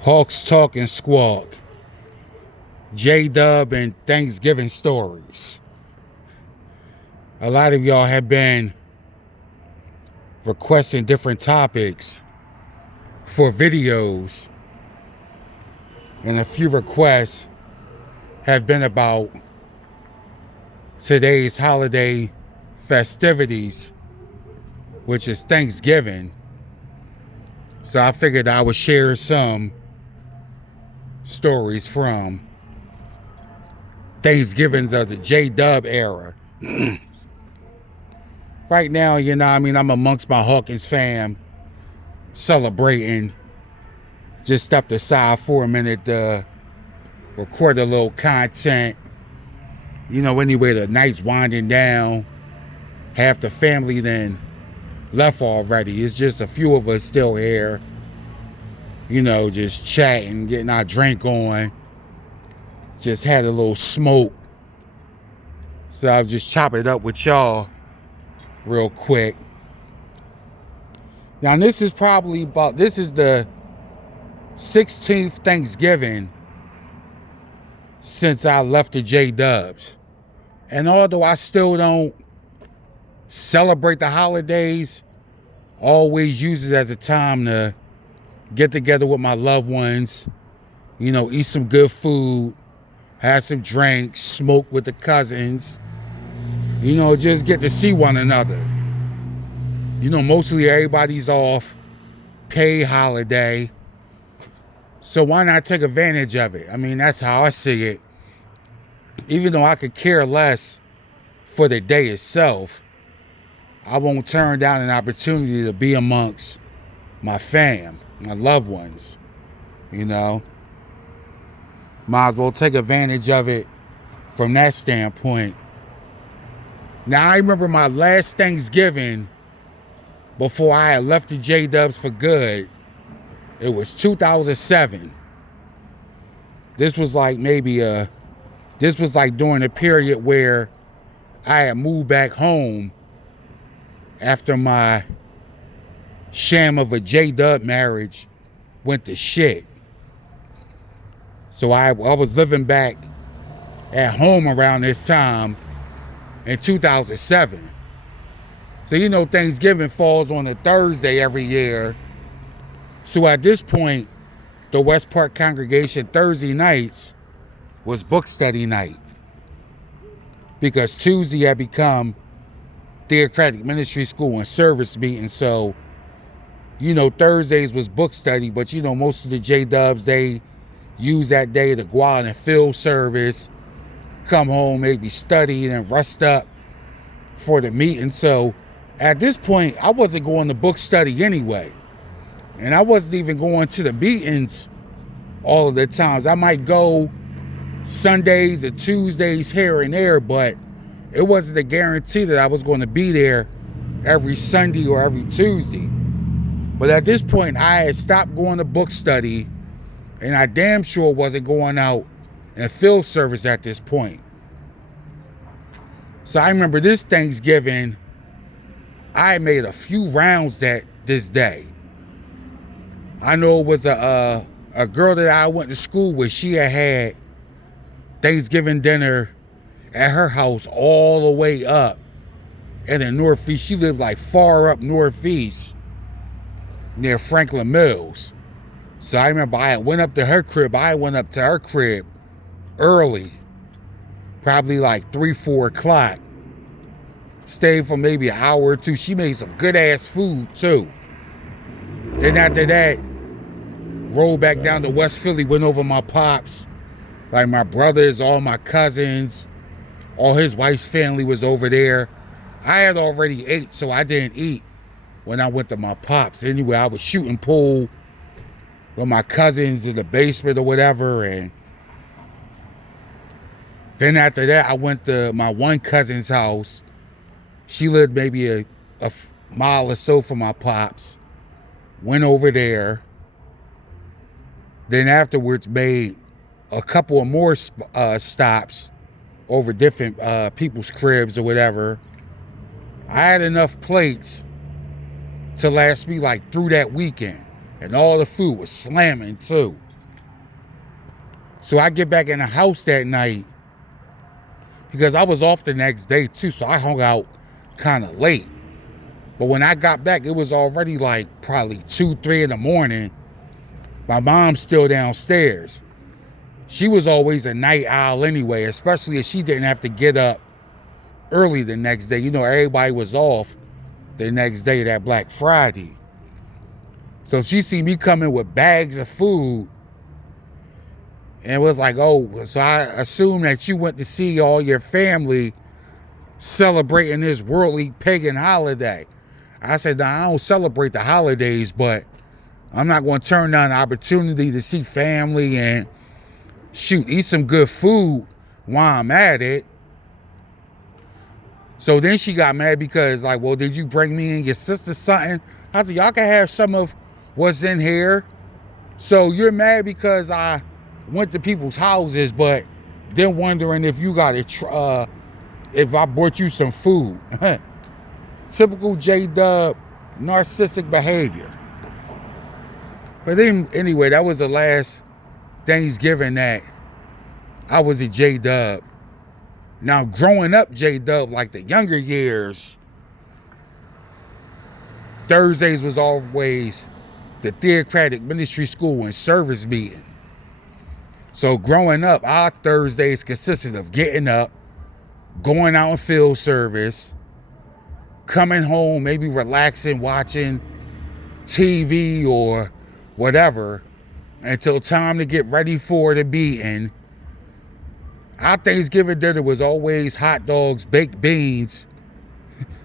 Hawks, Talk, and Squawk. J-Dub and Thanksgiving stories. A lot of y'all have been requesting different topics for videos. And a few requests have been about today's holiday festivities, which is Thanksgiving. So I figured I would share some stories from Thanksgivings of the J-Dub era. Right now, I'm amongst my HAWKE'S fam, celebrating. Just stepped aside for a minute to record a little content. Anyway, the night's winding down. Half the family then left already. It's just a few of us still here. Just chatting, getting our drink on. Just had a little smoke. So I'll just chop it up with y'all real quick. Now this is the 16th Thanksgiving since I left the J-Dubs. And although I still don't celebrate the holidays, always use it as a time to get together with my loved ones, eat some good food, have some drinks, smoke with the cousins, just get to see one another. Mostly everybody's off, paid holiday. So why not take advantage of it? That's how I see it. Even though I could care less for the day itself, I won't turn down an opportunity to be amongst my fam, my loved ones, Might as well take advantage of it from that standpoint. Now, I remember my last Thanksgiving before I had left the J-Dubs for good. It was 2007. This was like during a period where I had moved back home after my sham of a J-Dub marriage went to shit. So I was living back at home around this time in 2007. So Thanksgiving falls on a Thursday every year. So at this point, the West Park congregation Thursday nights was book study night, because Tuesday had become Theocratic Ministry School and service meeting. So, Thursdays was book study, but most of the J-Dubs, they use that day to go out and fill service, come home, maybe study, and rest up for the meeting. So at this point, I wasn't going to book study anyway. And I wasn't even going to the meetings all of the times. I might go Sundays or Tuesdays here and there, but it wasn't a guarantee that I was going to be there every Sunday or every Tuesday. But at this point, I had stopped going to book study, and I damn sure wasn't going out and field service at this point. So I remember this Thanksgiving, I made a few rounds this day. I know it was a girl that I went to school with. She had Thanksgiving dinner at her house all the way up in the Northeast. She lived like far up Northeast near Franklin Mills. So I remember I went up to her crib. I went up to her crib early, probably like 3, 4 o'clock. Stayed for maybe an hour or two. She made some good ass food too. Then after that, rolled back down to West Philly, went over my pops, like my brothers, all my cousins, all his wife's family was over there. I had already ate, so I didn't eat when I went to my pops. Anyway, I was shooting pool with my cousins in the basement or whatever, and then after that, I went to my one cousin's house. She lived maybe a mile or so from my pops. Went over there. Then afterwards made a couple of more stops over different people's cribs or whatever. I had enough plates to last me like through that weekend. And all the food was slamming too. So I get back in the house that night because I was off the next day too. So I hung out kind of late. But when I got back, it was already like probably 2, 3 in the morning. My mom's still downstairs. She was always a night owl anyway, especially if she didn't have to get up early the next day. You know, everybody was off the next day, that Black Friday. So she see me coming with bags of food and was like, oh, so I assume that you went to see all your family celebrating this worldly pagan holiday. I said, no, I don't celebrate the holidays, but I'm not going to turn down the opportunity to see family and shoot, eat some good food while I'm at it. So then she got mad because like, well, did you bring me and your sister something? I said, y'all can have some of what's in here. So you're mad because I went to people's houses, but then wondering if you got if I brought you some food. Typical J-Dub narcissistic behavior. But then, anyway, that was the last Thanksgiving that I was a J-Dub. Now, growing up J-Dub, like the younger years, Thursdays was always the Theocratic Ministry School and service meeting. So growing up, our Thursdays consisted of getting up, going out in field service, coming home, maybe relaxing, watching TV or whatever, until time to get ready for the meeting. Our Thanksgiving dinner was always hot dogs, baked beans,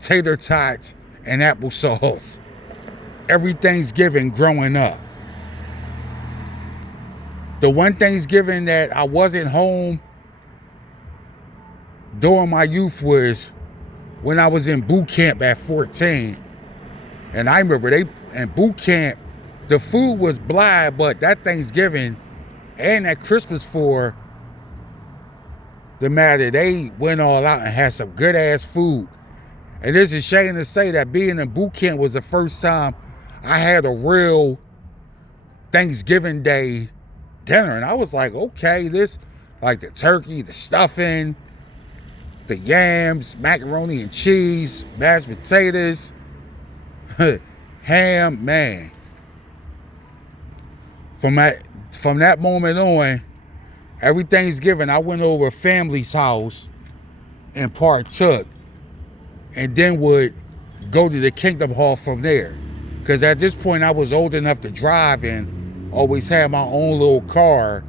tater tots, and applesauce. Every Thanksgiving growing up. The one Thanksgiving that I wasn't home during my youth was when I was in boot camp at 14. And I remember in boot camp, the food was blah, but that Thanksgiving and that Christmas for the matter, they went all out and had some good ass food. And it's a shame to say that being in boot camp was the first time I had a real Thanksgiving Day dinner. And I was like, okay, this, like the turkey, the stuffing, the yams, macaroni and cheese, mashed potatoes, ham, man. From that moment on, every Thanksgiving, I went over a family's house and partook, and then would go to the Kingdom Hall from there. Because at this point, I was old enough to drive and always had my own little car.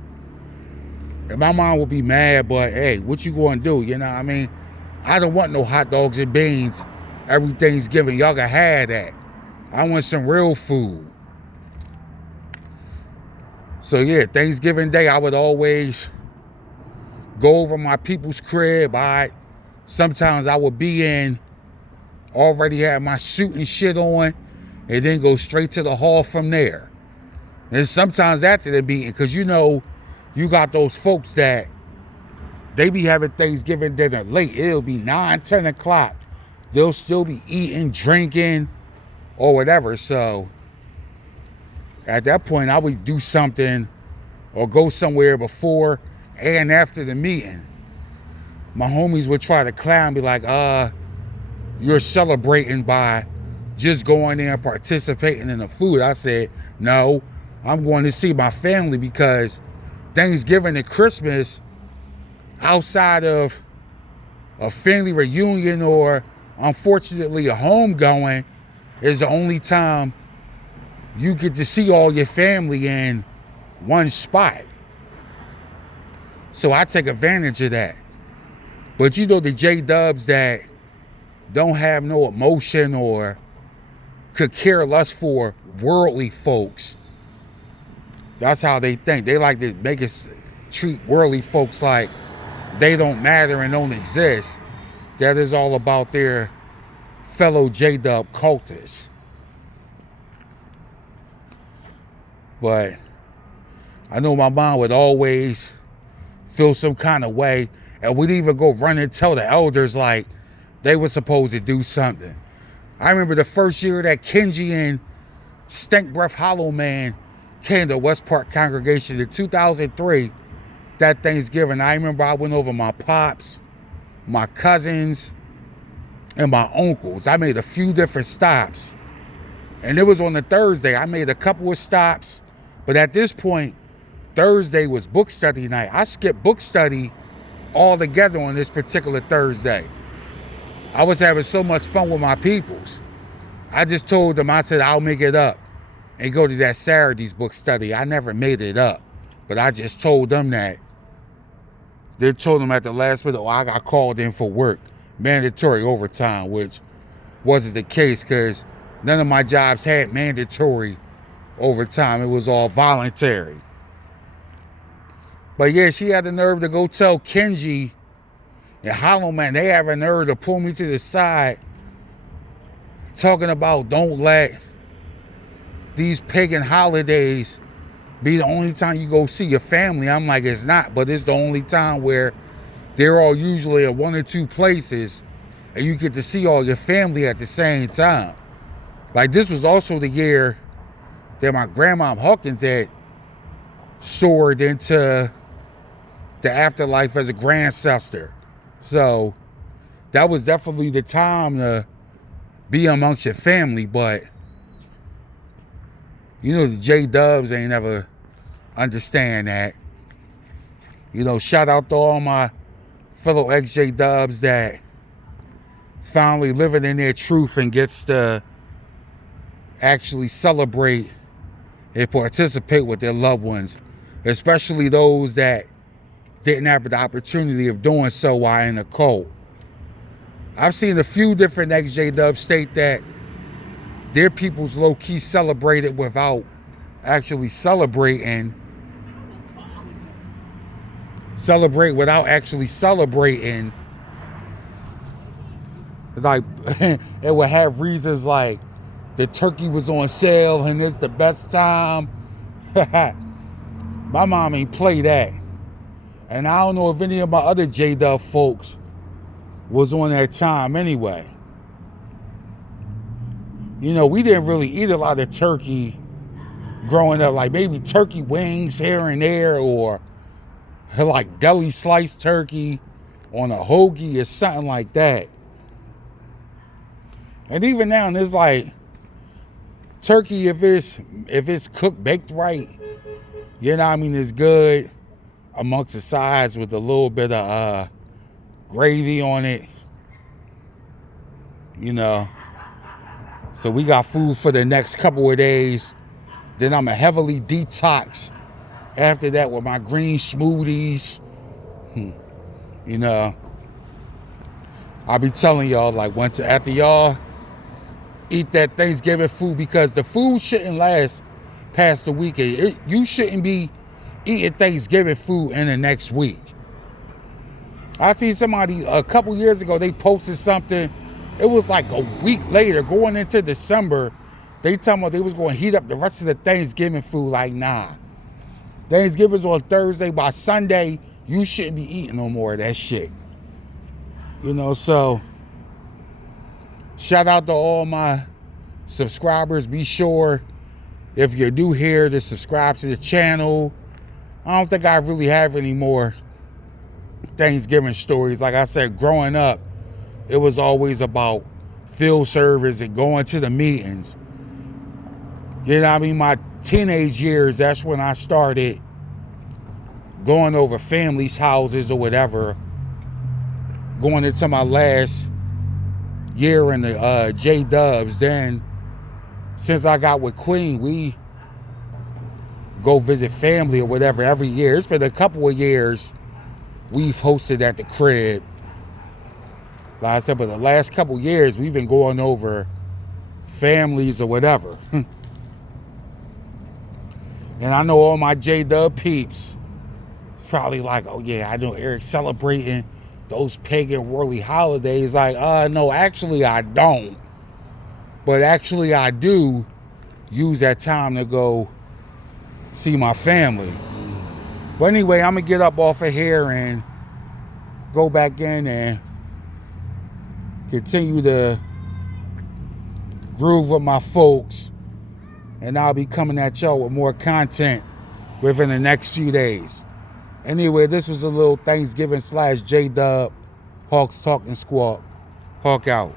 And my mom would be mad, but hey, what you going to do? You know what I mean? I don't want no hot dogs and beans every Thanksgiving. Y'all can have that. I want some real food. So yeah, Thanksgiving Day, I would always go over my people's crib. Sometimes I would be already had my suit and shit on, and then go straight to the hall from there. And sometimes after the meeting, because you know, you got those folks that they be having Thanksgiving dinner late. It'll be 9, 10 o'clock. They'll still be eating, drinking, or whatever. So at that point, I would do something or go somewhere before and after the meeting. My homies would try to clown me like, you're celebrating by just going there and participating in the food. I said, no, I'm going to see my family, because Thanksgiving and Christmas, outside of a family reunion or unfortunately a homegoing, is the only time you get to see all your family in one spot. So I take advantage of that. But you know, the J-Dubs that don't have no emotion or could care less for worldly folks, that's how they think. They like to make us treat worldly folks like they don't matter and don't exist. That is all about their fellow J-Dub cultists. But I know my mom would always feel some kind of way, and we'd even go run and tell the elders like they were supposed to do something. I remember the first year that Kenji and Stank Breath Hollow Man came to West Park Congregation in 2003. that Thanksgiving. I remember I went over my pops, my cousins, and my uncles. I made a few different stops. And it was on a Thursday. I made a couple of stops. But at this point, Thursday was book study night. I skipped book study altogether on this particular Thursday. I was having so much fun with my peoples. I just told them, I said, I'll make it up and go to that Saturday's book study. I never made it up. But I just told them that. They told them at the last minute, oh, I got called in for work. Mandatory overtime, which wasn't the case because none of my jobs had mandatory overtime. It was all voluntary. But yeah, she had the nerve to go tell Kenji and Hollow Man, they have a nerve to pull me to the side talking about don't let these pagan holidays be the only time you go see your family. I'm like, it's not, but it's the only time where they're all usually at one or two places and you get to see all your family at the same time. Like, this was also the year that my grandma Hawkins had soared into the afterlife as a grandsister. So that was definitely the time to be amongst your family. But you know, the J-Dubs ain't never understand that. You know, shout out to all my fellow ex-J-Dubs that is finally living in their truth and gets to actually celebrate and participate with their loved ones, especially those that didn't have the opportunity of doing so while in the cult. I've seen a few different ex-J-Dubs state that their people's low-key celebrated without actually celebrating. Celebrate without actually celebrating. Like, it would have reasons like the turkey was on sale and it's the best time. My mom ain't play that. And I don't know if any of my other J-Dub folks was on that time anyway. You know, we didn't really eat a lot of turkey growing up. Like maybe turkey wings here and there, or like deli sliced turkey on a hoagie or something like that. And even now, it's like turkey, if it's cooked, baked right, you know what I mean, it's good amongst the sides with a little bit of gravy on it, you know. So we got food for the next couple of days. Then I'm a heavily detox after that with my green smoothies. You know, I'll be telling y'all, like, after y'all eat that Thanksgiving food, because the food shouldn't last past the weekend. You shouldn't be eating Thanksgiving food in the next week. I seen somebody a couple years ago, they posted something. It was like a week later, going into December, they talking about they was going to heat up the rest of the Thanksgiving food. Like, nah. Thanksgiving's on Thursday. By Sunday, you shouldn't be eating no more of that shit. You know, so shout out to all my subscribers. Be sure, if you're new here, to subscribe to the channel. I don't think I really have any more Thanksgiving stories. Like I said, growing up, it was always about field service and going to the meetings. You know what I mean? My teenage years, that's when I started going over families' houses or whatever. Going into my last year in the J-Dubs. Then, since I got with Queen, we go visit family or whatever every year. It's been a couple of years we've hosted at the crib. Like I said, but the last couple of years, we've been going over families or whatever. And I know all my J-Dub peeps, it's probably like, oh yeah, I know Eric celebrating those pagan worldly holidays. Like, no, actually I don't. But actually I do use that time to go see my family. But anyway, I'm going to get up off of here and go back in and continue to groove with my folks. And I'll be coming at y'all with more content within the next few days. Anyway, this was a little Thanksgiving / J-Dub. Hawks talking Squawk. Hawk out.